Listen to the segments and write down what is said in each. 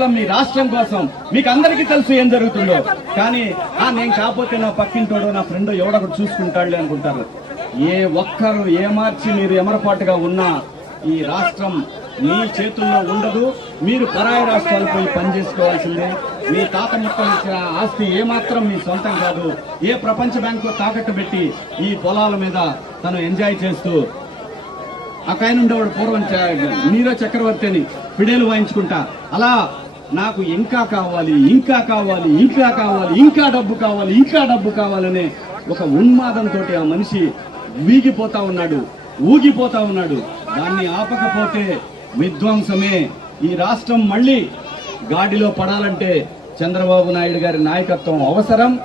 కేవలం మీ రాష్ట్రం కోసం మీకు అందరికీ తెలుసు ఏం జరుగుతుందో. కానీ ఆ నేను కాకపోతే నా పక్కింటోడు నా ఫ్రెండ్ ఎవడొకటి చూసుకుంటాడులే అనుకుంటారు. ఏ ఒక్కరు ఏమార్చి మీరు ఎమరపాటుగా ఉన్నా ఈ రాష్ట్రం మీ చేతుల్లో ఉండదు. మీరు పరాయి రాష్ట్రాలు పోయి పనిచేసుకోవాల్సిందే మీ తాత మొత్తం ఇచ్చిన ఆస్తి ఏమాత్రం మీ సొంతం కాదు. ఏ ప్రపంచ బ్యాంకు తాకట్టు పెట్టి ఈ పొలాల మీద తను ఎంజాయ్ చేస్తూ అకాయన ఉండేవాడు పూర్వం నీరో చక్రవర్తి అని పిడేలు వాయించుకుంటా. అలా నాకు ఇంకా కావాలి ఇంకా కావాలి ఇంకా కావాలి ఇంకా డబ్బు కావాలి ఇంకా డబ్బు కావాలనే ఒక ఉన్మాదంతో ఆ మనిషి వీగిపోతా ఉన్నాడు ఊగిపోతా ఉన్నాడు. దాన్ని ఆపకపోతే విధ్వంసమే. ఈ రాష్ట్రం మళ్ళీ గాడిలో పడాలంటే చంద్రబాబు నాయుడు గారి నాయకత్వం అవసరం.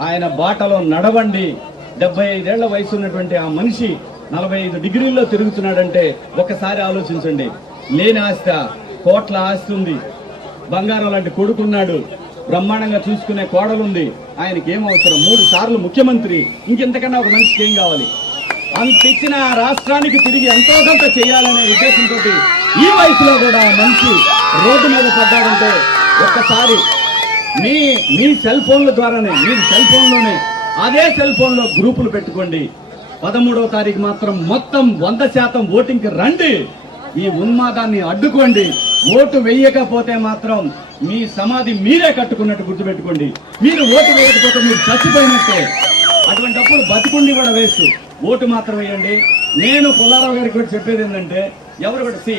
ఆయన బాటలో నడవండి. డెబ్బై ఐదేళ్ళ వయసు ఉన్నటువంటి ఆ మనిషి నలభై ఐదు డిగ్రీల్లో తిరుగుతున్నాడంటే ఒకసారి ఆలోచించండి. లేని ఆస్థ కోట్ల ఆస్తి ఉంది. బంగారం లాంటి కొడుకున్నాడు. బ్రహ్మాండంగా చూసుకునే కోడలుంది ఆయనకి ఏం అవసరం? మూడు సార్లు ముఖ్యమంత్రి. ఇంకెంతకన్నా ఒక మనిషికి ఏం కావాలి? అంత ఇచ్చిన ఆ రాష్ట్రానికి తిరిగి ఎంతో కొంత చేయాలనే ఉద్దేశంతో ఈ వయసులో కూడా మంచి మనిషి రోడ్డు మీద పడ్డాడంటే ఒక్కసారి మీ మీ సెల్ ఫోన్ల ద్వారానే మీ సెల్ ఫోన్లోనే అదే సెల్ ఫోన్లో గ్రూపులు పెట్టుకోండి. పదమూడవ తారీఖు మాత్రం మొత్తం వంద శాతం ఓటింగ్కి రండి. ఈ ఉన్మాదాన్ని అడ్డుకోండి. ఓటు వేయకపోతే మాత్రం మీ సమాధి మీరే కట్టుకున్నట్టు గుర్తుపెట్టుకోండి. మీరు ఓటు వేయకపోతే మీరు చచ్చిపోయినట్టే. అటువంటప్పుడు బతికుండి కూడా వేస్ట్. ఓటు మాత్రం వేయండి. నేను పుల్లారావు గారికి కూడా చెప్పేది ఏంటంటే ఎవరు కూడా సి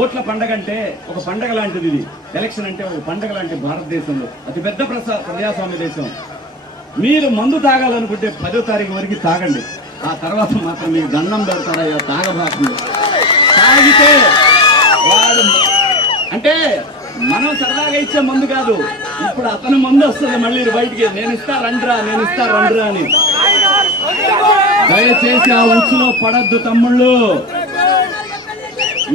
ఓట్ల పండగ అంటే ఒక పండగ లాంటిది ఇది. ఎలక్షన్ అంటే ఒక పండగ లాంటి భారతదేశంలో. అతి పెద్ద ప్రసా ప్రజాస్వామ్య దేశం. మీరు మందు తాగాలనుకుంటే పదో తారీఖు వరకు తాగండి. ఆ తర్వాత మాత్రం మీకు దండం పెడతారా తాగబాకుండా. తాగితే వాడు అంటే మనం సరదాగా ఇచ్చే మందు కాదు. ఇప్పుడు అతను మందు వస్తుంది మళ్ళీ బయటికి. నేను ఇస్తా రండ్రా నేను ఇస్తా రండ్రా అని. దయచేసి ఆ ఉచ్చులో పడద్దు తమ్ముళ్ళు.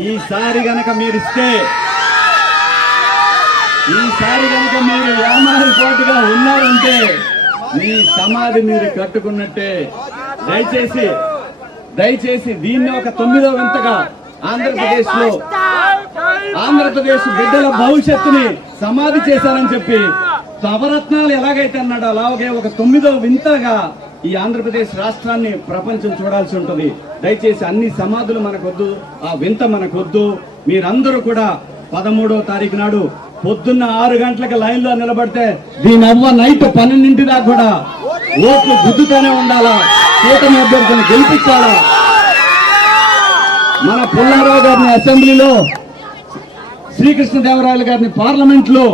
ఈసారి గనక మీరు ఇస్తే ఈసారి గనక మీరు యామారిపోటుగా ఉన్నారంటే మీ సమాధి మీరు కట్టుకున్నట్టే. దయచేసి దయచేసి దీన్ని ఒక తొమ్మిదో వింతగా ఆంధ్రప్రదేశ్లో ఆంధ్రప్రదేశ్ బిడ్డల భవిష్యత్తుని సమాధి చేశారని చెప్పి నవరత్నాలు ఎలాగైతే అన్నాడు అలాగే ఒక తొమ్మిదో వింతగా ఈ ఆంధ్రప్రదేశ్ రాష్ట్రాన్ని ప్రపంచం చూడాల్సి ఉంటుంది. దయచేసి అన్ని సమాధులు మనకొద్దు ఆ వింత మనకొద్దు. మీరందరూ కూడా పదమూడో తారీఖు నాడు పొద్దున్న ఆరు గంటలకు లైన్లో నిలబడితే దీని అవ్వ నైట్ పన్నెండింటి దాకా కూడా ఓట్లు గుద్దుతూనే ఉండాలా? కూటమి అభ్యర్థులను గెలిపించాలా? మన పుల్లారావు గారిని అసెంబ్లీలో శ్రీకృష్ణదేవరాయలు గారిని పార్లమెంట్లో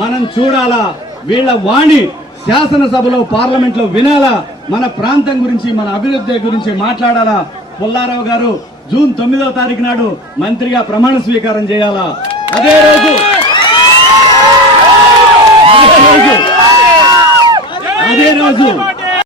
మనం చూడాలా? వీళ్ళ వాణి శాసనసభలో పార్లమెంట్లో వినాలా? మన ప్రాంతం గురించి మన అభివృద్ధి గురించి మాట్లాడాలా? పుల్లారావు గారు జూన్ తొమ్మిదవ తారీఖు నాడు మంత్రిగా ప్రమాణ స్వీకారం చేయాలా? అదే రోజు